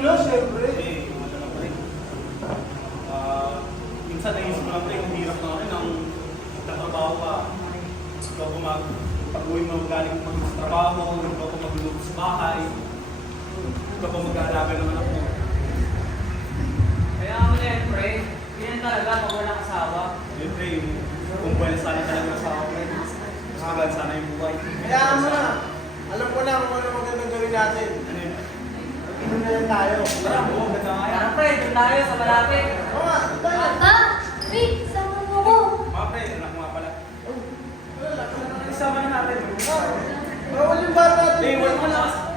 muna, syempre. Eh, ano lang pre. Minsan naisip ko lang pre, ang hirap na rin ang nagtatrabaho ka. Ikaw pa pag-uwi mo galing sa trabaho, ikaw pa magluluto sa bahay, ikaw pa mag-aalaga ng anak mo. Kaya ako na yan, pre. Ganyan talaga pag walang asawa. Siyempre, kung buwan sana talaga sa ako pre. Mas maganda sana yung buhay. Kaya mo na. Alam ko na kung ano magandang gawin natin. Ano yun? Inom na lang tayo. Tara, buwan ganda nga yan. Tara, pre. Doon tayo sa malapit. Oo nga, tayo. Papa! Wait! Sama mo ko! Mga pre, anak mo nga pala. Isama na natin. Bawal yung bar natin.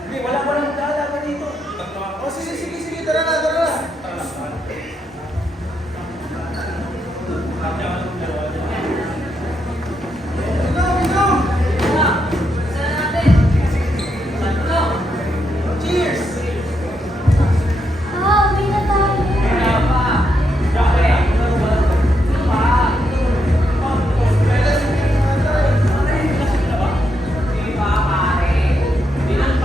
Hindi, walang magdalaga dito. Tatlo nga. O sige, sige, sige. Tara na, tara na. Tara na, tara na. Kaya ano yung dalawa niya? Inom, inom. Tara. Saan natin? Tatlo. Cheers. Ah, uwi na tayo! Kaya pa. Pre. Pa. Di ba, pare? Di lang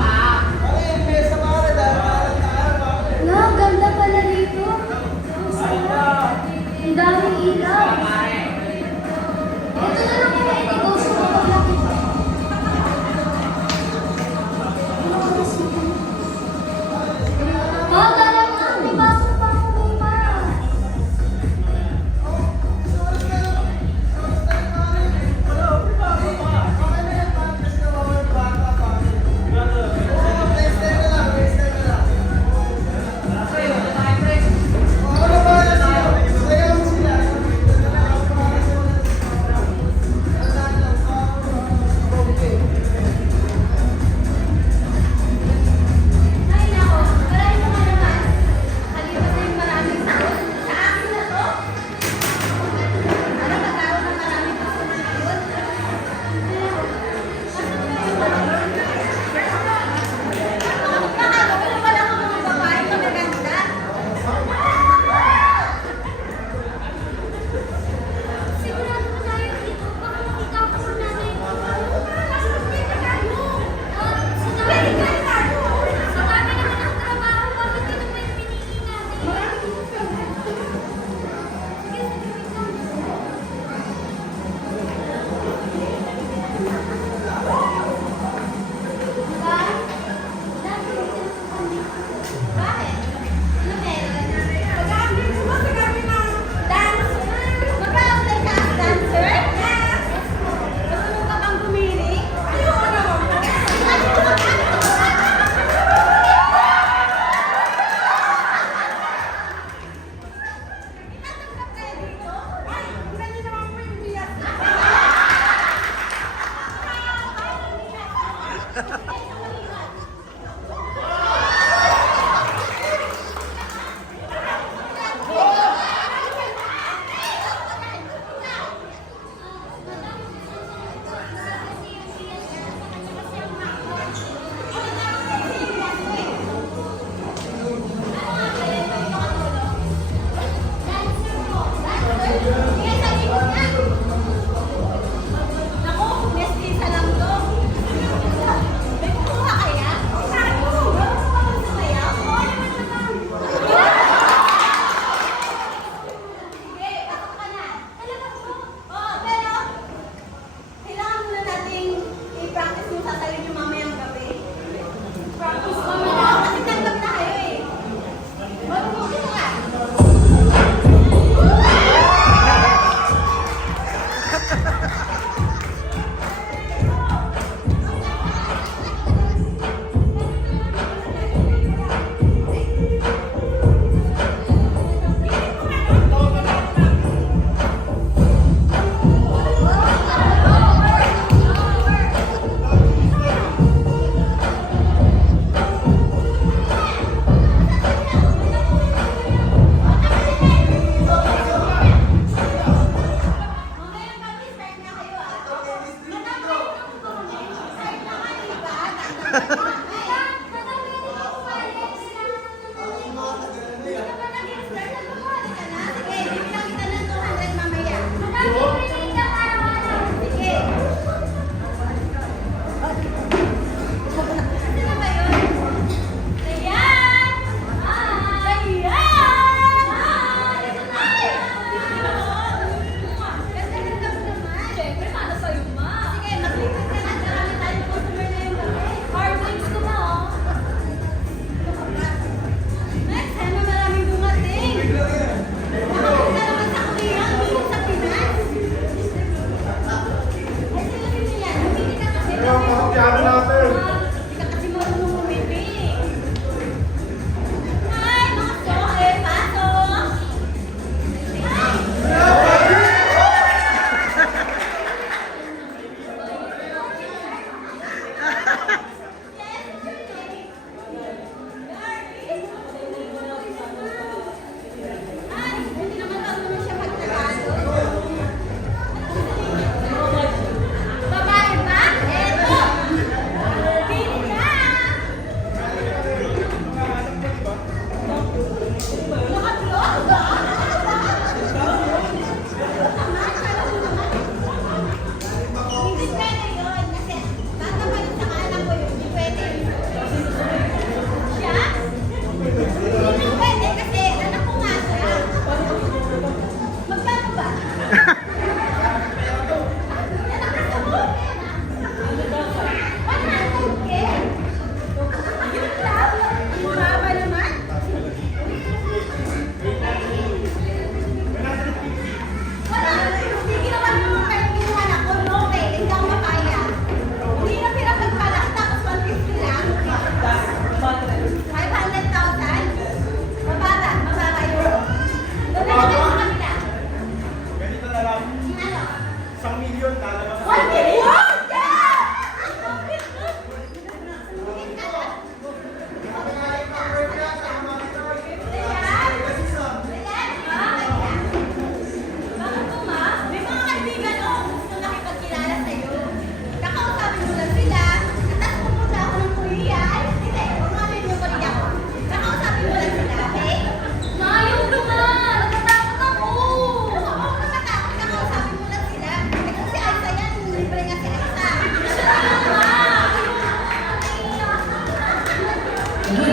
Mami,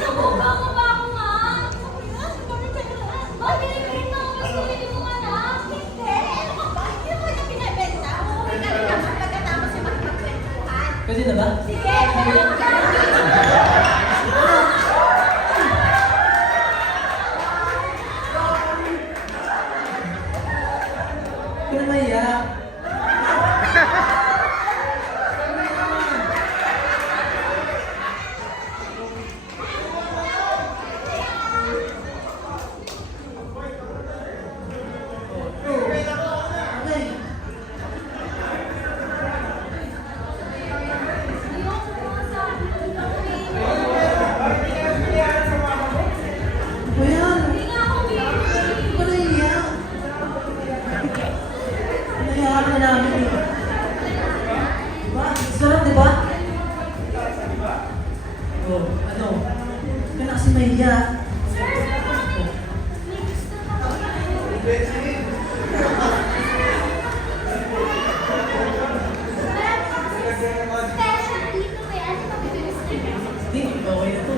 nabuka mo ba ako nga? Mami, nagkita ako sa sarili mo nga na. Hindi, ano ka ba? Hindi mo na pinabenta. Uuwi ka rin naman pagkatapos yung makipagkwentuhan. Pwede na ba? Sige, Pero maya. hindi nga ako Sarap, di ba? Oh, ano? Kaya kasi mahiya. Special dito eh. Ano pa bibigay sa inyo? Hindi, okay na to.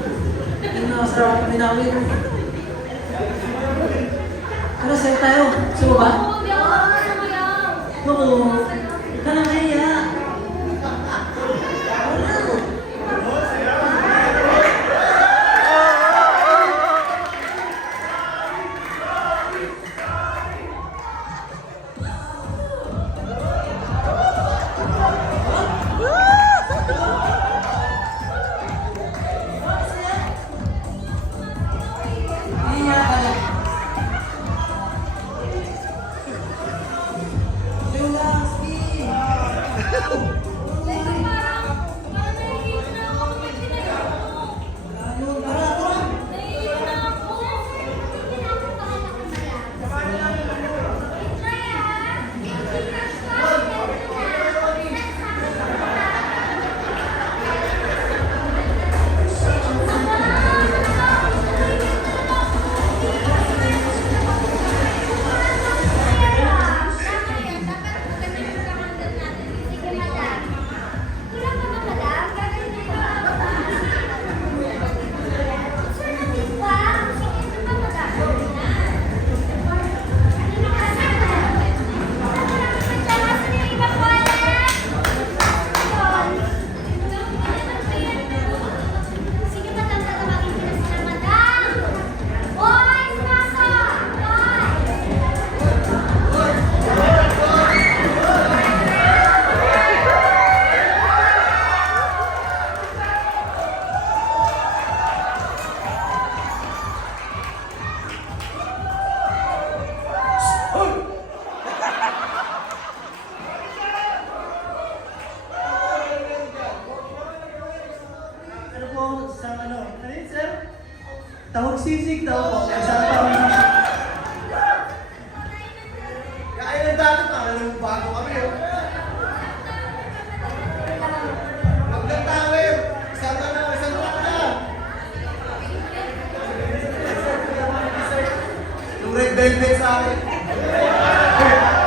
Hindi na masarap kami namin. Tara, sa'yo tayo. Gusto mo ba? Oo, hindi ako makakasamayaw. Oo. Ka na mahiya. Mahiya ka lang. Lulaski! Parang nahihilo na ako kapag tinayo mo. Ano? Tara, tara! Nahihilo na ako. Pinapuntahan ako sa lab. Try ah. Tingnan ko. Sige, matanda tawagin sila sila, madam. Boys, pasok! Boys! Ano po sa ano? Ano yun, sir? Tawag sisig daw po. Isang tawag sisig. Kaya ng dati pa, alam mo bago kami oh. Magkatawa isang truck na. Yung red velvet sa akin.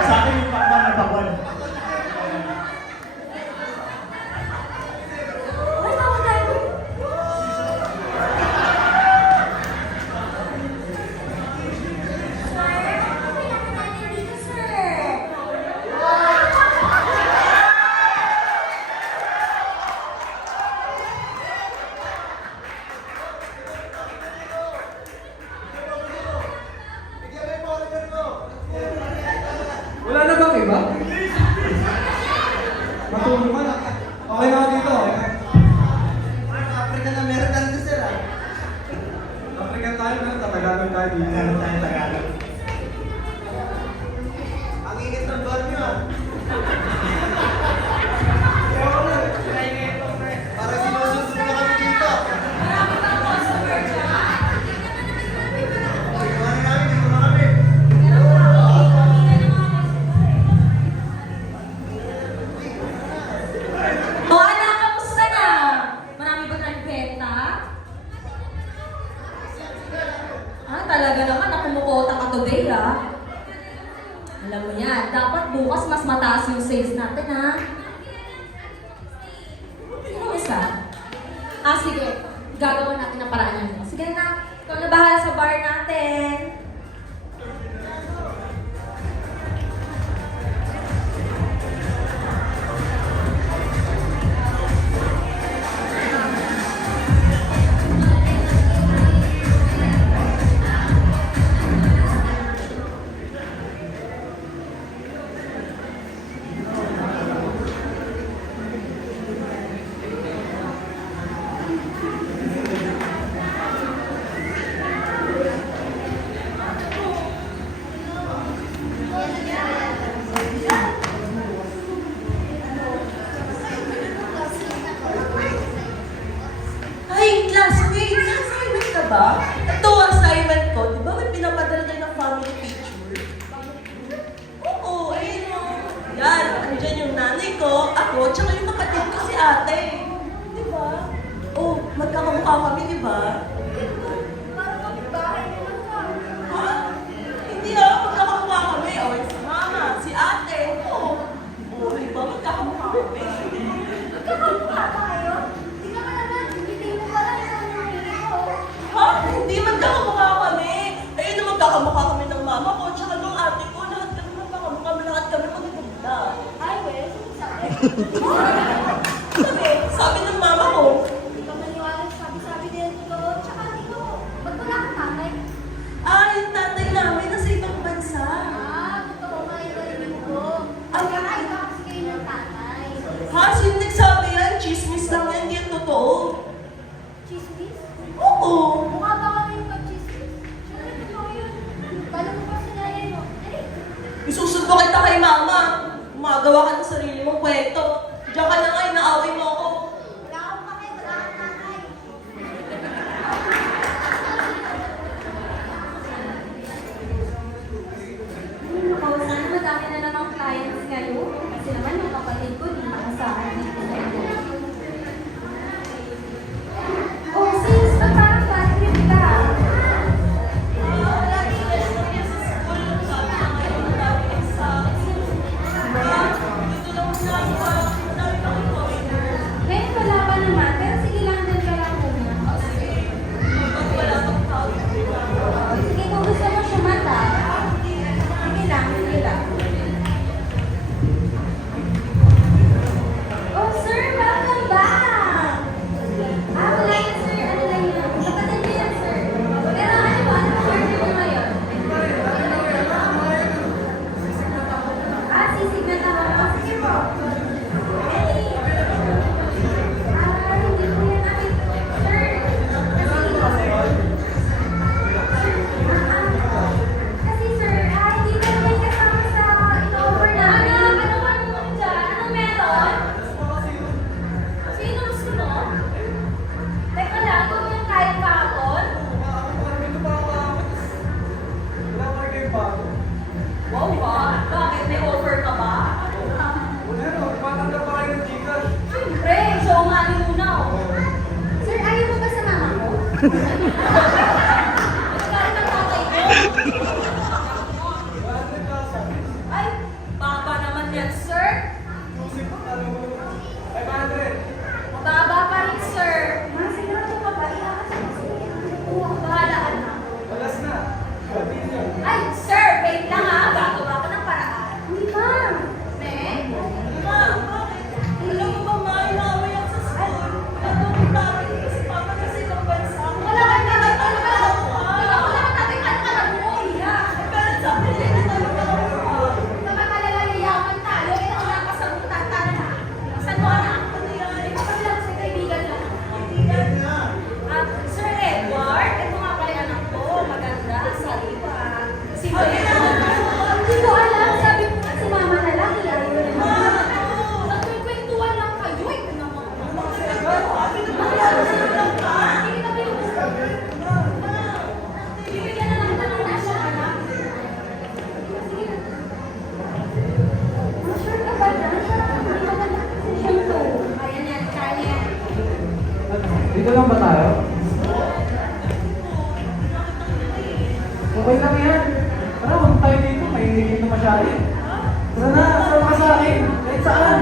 Sa akin yung pakbang na bakwan. Ay, tawag tayo. Sir, kailangan natin dito, sir. Bigyan mo yung monitor ko. Wala na bang iba? Matulog ka na. Okay na ka dito. African American to sir ah. African tayo na, tatagalan tayo dito. Meron tayong Tagalog. Ang init ng bar niyo ah. Parang sinusunod na kami dito. Iwanan namin, dito na kami. O anak, kamusta na? Marami ba tayong benta? Talaga naman, nakumukota ka today, Alam mo yan, dapat bukas mas mataas yung sales natin, Ah, sige. Gagawa natin ang paraan niya. Sige na. Ikaw na bahala sa bar natin. Ay, classmate! May assignment ka ba? Ito ang assignment ko. Di ba may pinapadala tayo ng family picture? Oo, ayun o. Yan, andyan yung nanay ko, ako, tsaka yung kapatid ko si ate. Di ba? Oh, magkakamukha kami, di ba? Parang kapitbahay naman ka. Ha? Hindi ah, magkakamukha kami. O, yung si mama, si ate. Oo. Oh, di ba? Magkakamukha kami. Magkakamukha ba kayo? Hindi ka naman. Hindi mo pala yung nangyayari ko. Ha? Hindi magkakamukha kami. Ayun na magkakamukha kami ng mama ko, tsaka ng ate ko. Lahat kami magkakamukha, lahat kami magaganda. Ay, well, sabi. Sabi ng mama ko. Hindi ka maniwala sa sabi-sabi din ko. Tsaka dito, ba't wala kang tatay? Ah, yung tatay namin nasa ibang bansa. Ah, totoo nga yung narinig ko. Ang kakaiba kasi kayo ng tatay. Ha? Sino nagsabi yan? Chismis lang yan, hindi yan totoo. Chismis? Oo. Mukha ba kami yung pag-chismis? Siyempre, totoo yun. Paano mo pa sinayay mo? Dali. Isusundo kita kay mama. Gumagawa ka ng sarili mong kwento. Diyan ka na nga, inaaway mo ako. Wala akong pake, wala kang tatay. Sana madami na namang clients kayo. Kasi naman yung kapatid ko, di makasahan dito sa inyo. Oh, sis, ba't parang bad trip ka? Lagi ka lang yan sa school. Sabi na ngayon, madami exam. Dito lang muna ako. Madami kang pointer. Ngayon wala pa naman, pero sige lang din ka lang muna. Sige. Ba't wala kang tawag? Sige, kung gusto mo sumata, sige lang, sige lang. Oh, sir, welcome back! Ah, wala yan, sir. Ano lang yun? Kapatid niyo yan, sir. Pero ano po? Ano po order niyo ngayon? Ah, sisig na tawag po. Sige po. Hey! Ah, hindi po yan namin. Sir, kasi sir, hindi ko naman kasama sa ito-offer namin. Ano ba naman dyan? Anong meron? Sino gusto mo? Teka lang, ito mo yung kain kahapon? Wala pa rin kayo bago. Wow, ba? Bakit? May offer ka ba? Wala no, tumatanggap pa kayo ng Gcash. Siyempre, show money muna oh. Sir, ayaw mo ba sa mama mo? Nagkaroon ng tatay ko? 100,000. Ay, baba naman yan, sir. Music, ano mo? 500. Mababa pa rin, sir. Ma, sigurado ka ba? Ilakas mo kasi. Bahala ka na. Alas na. Pati niyo. Ay, sir, wait lang ha. Gagawa ko ng paraan. Hindi, ma'am. Meg? Ma, bakit? Alam mo ba, ma, inaaway ako sa school. Nagpupuntahan ko si Papa sa ibang bansa. Wala ka na. Wala ka na. Wala ka natin kalkalan mo. Iya. Pero sabi nila na tayo ka. Naman talaga yayaman tayo. Ito ang nakasagutan. Tara na. Saan mo anak? Ano yan? Ikaw kasi lang sa kaibigan lang. Kaibigan nga. Sir Edward, ito nga pala yung anak ko. Maganda. Saliwa. Si Okay na. Hindi ko alam. Sabi ko nga si mama na lang. Ilayo na naman. Nagkikwentuhan lang kayo. Ito naman. Hindi na kayo. Bibigyan na lang kita ng nasa anak. Sige na. Sure ka ba dyan? Hindi ka ba nakasession to? Ayan yan. Kaya yan. Dito lang ba tayo? Okay lang yan. Tara, huwag tayo dito. Mahiligit na masyado. Tara na, sama ka sa akin. Kahit saan.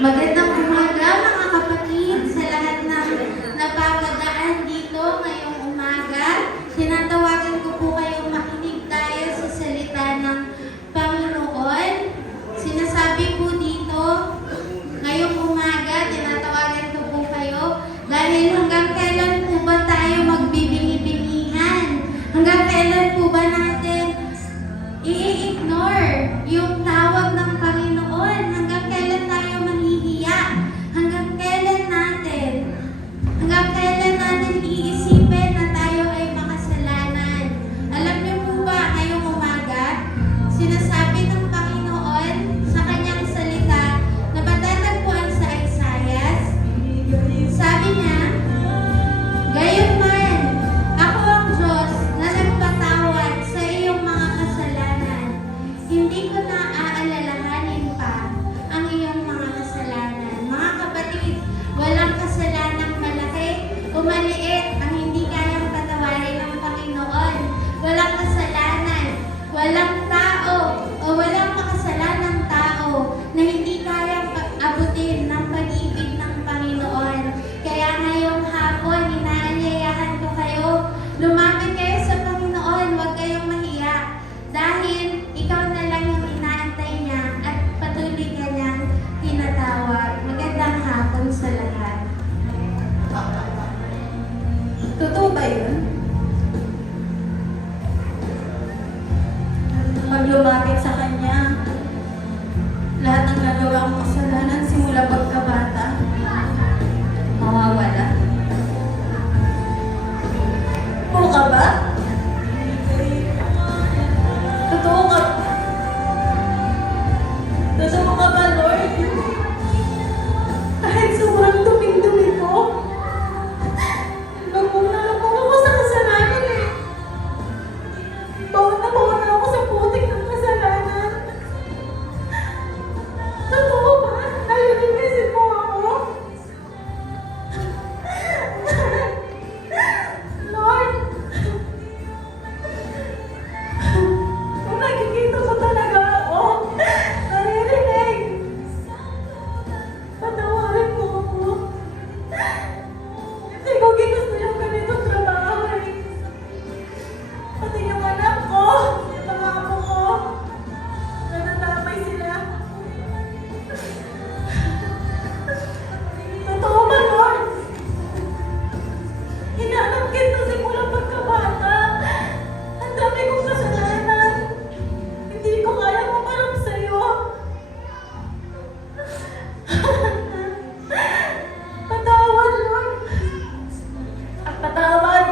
Magandang umaga mga kapatid sa lahat ng napapadaan dito ngayong umaga. Tinatawagan ko po kayong makinig tayo sa salita ng Panginoon. Sinasabi po dito ngayong umaga, tinatawagan ko po kayo dahil hanggang kailan po ba tayo magbibingi-bingihan? Hanggang kailan po ba natin i-ignore yung tawag ng Panginoon? Hanggang kailan tayo mahihiya? Hanggang kailan natin iisipin na tayo ay makasalanan? Alam niyo po ba, ngayong umaga, sinasabi ng Panginoon sa kanyang salita na matatagpuan sa Isaias, sabi niya, "Gayunman, ako ang Diyos na nagpatawad sa iyong mga kasalanan. Hindi ko na aalalahanin pa ang iyong mga kasalanan." Mga kapatid, walang kasalanang malaki o maliit ang hindi kayang patawarin ng Panginoon. Walang kasalanan, walang tao o walang makasalanang tao na hindi kayang abutin ng pag-ibig ng Panginoon. Kaya ngayong hapon, inaanyayahan ko kayo, lumapit kayo sa Panginoon, huwag kayong mahiya. Dahil ikaw na lang yung inaantay niya at patuloy ka niyang tinatawag. Magandang hapon sa lahat. Totoo ba yun? Pag lumapit sa Kanya, lahat ng nagawa kong kasalanan simula pagkabata, mawawala. Oo ka ba? Totoo ka? Totoo ka ba, Lord? Kahit sobrang duming-dumi ko, nalubog ako sa kasalanan eh. Bawal na ako sa putik ng kasalanan. Totoo ba? Nalilinisin mo ako? Lord, kung nakikita mo talaga ako, naririnig. Patawarin mo ako. Hindi ko ginusto yung ganitong trabaho eh. Pati yung anak ko, yung mga apo ko, nanatamay sila. Totoo ba, Lord? Hinahanap kita simula pagkabata. Ang dami kong kasalanan. Hindi ko kaya mamarap sa'yo. Patawad, Lord. At patawad.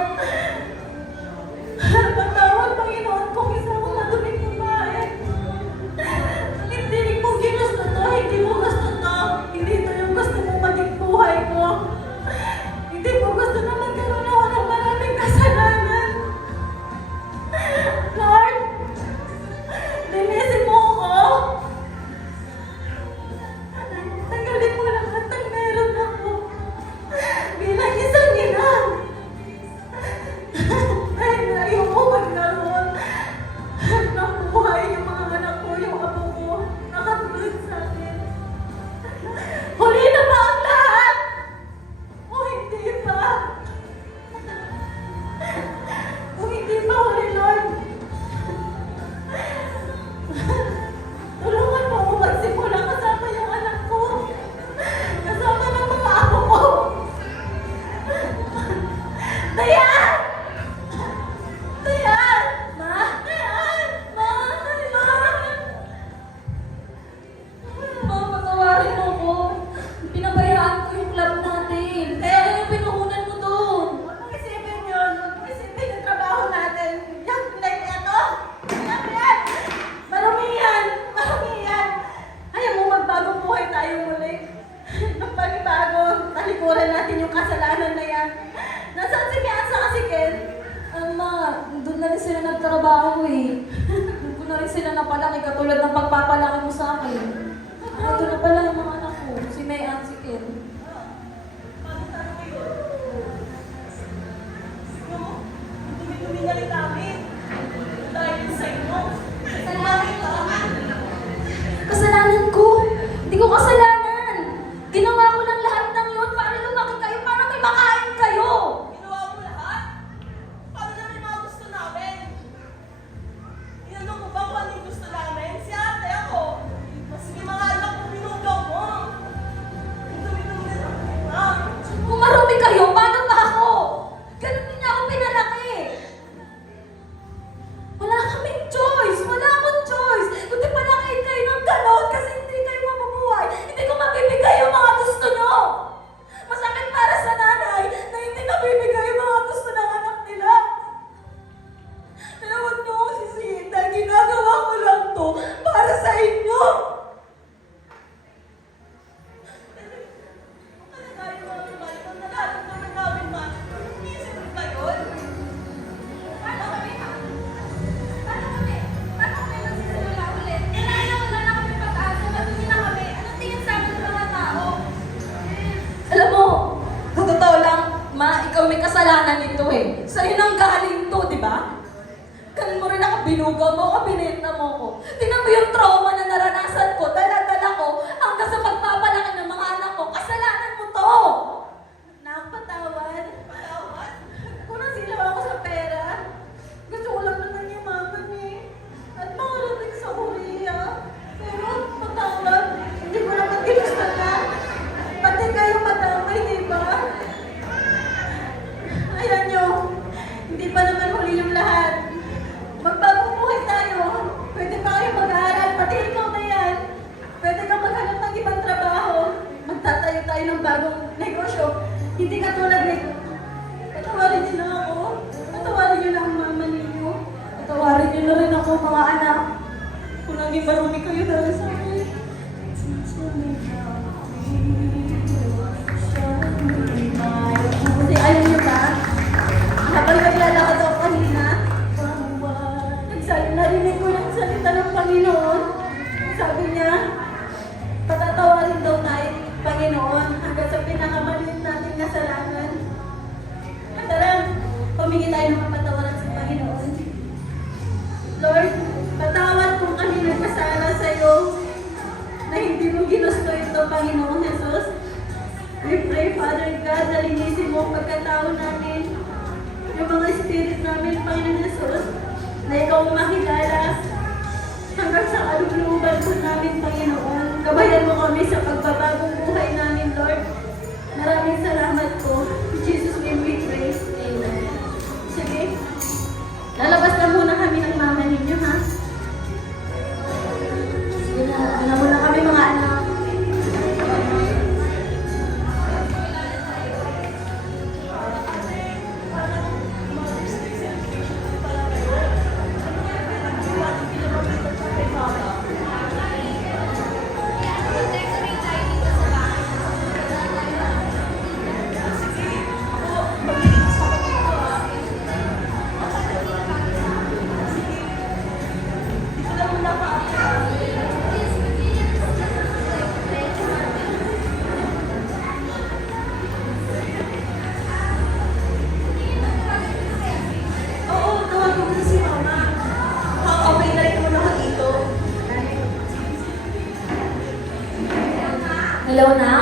Patawad, Panginoon, kung isa akong maduming babae. Hindi mo ginusto to, hindi mo gusto to. Hindi to yung gusto mong maging buhay ko. Hindi mo gusto na magkaroon ako ng maraming kasalanan. Lord, linisin mo ako. Tanggalin mo lahat ng meron ako. Bilang isang ina. Dahil ayoko magkaroon ng buhay yung mga anak ko, yung apo ko, nakatulad sa akin. Huli na ba ang lahat? O hindi pa? O hindi pa huli, Lord? Tulungan mo ako magsimula kasama yung anak ko. Kasama ng mga apo ko. Dayan! Dayan! Ma! Dayan! Ma! Ma, patawarin mo ko. Pinabayaan ko yung club natin. Ano yung pinuhunan mo doon? Huwag mong isipin yun. Huwag mong isipin yung trabaho natin. Yung like ito. Yan! Marami yan! Marami yan! Ayaw mo magbagong buhay tayo muli. Nung panibago, talikuran natin yung kasalanan na yan. Nasaan si Pianza kasi Ken? Ma, doon na rin sila nagtrabaho eh. Doon ko na rin sila napalaki katulad ng pagpapalaki mo sa akin. Ito na pala yung mga anak ko, si May at si Ken. Dumi-dumi na rin namin. Dahil sa inyo. Kasalanan ko. Hindi ko kasalanan. ng bagong negosyo. Hindi katulad nito. Patawarin niyo na ako. Patawarin niyo na ang mama ninyo. Patawarin niyo na rin ako, mga anak. Kung naging marumi kayo dahil sa akin. Kasi alam niyo ba, habang naglalakad ako kanina, narinig ko yung salita ng Panginoon. Sabi niya, patatawarin daw tayo ni Panginoon hanggang sa pinakamaliit natin kasalanan. At tara, humingi tayo ng kapatawaran sa Panginoon. Lord, patawad kung kami nagkasala sa iyo na hindi mo ginusto ito, Panginoon Jesus. We pray, Father God, na linisin mo ang pagkatao namin, yung mga spirit namin, Panginoon Jesus, na ikaw ang makilala hanggang sa kaluluban po namin, Panginoon. Gabayan mo kami sa pagbabagong buhay namin, Lord. Maraming salamat po. In Jesus' name we pray. Amen. Sige. Lalabas na muna kami ng mama ninyo, ha? Sige na. Doon muna kami, mga anak. Oo, tawag ko na si Mama. Okay na rin naman ako dito. Hello, na?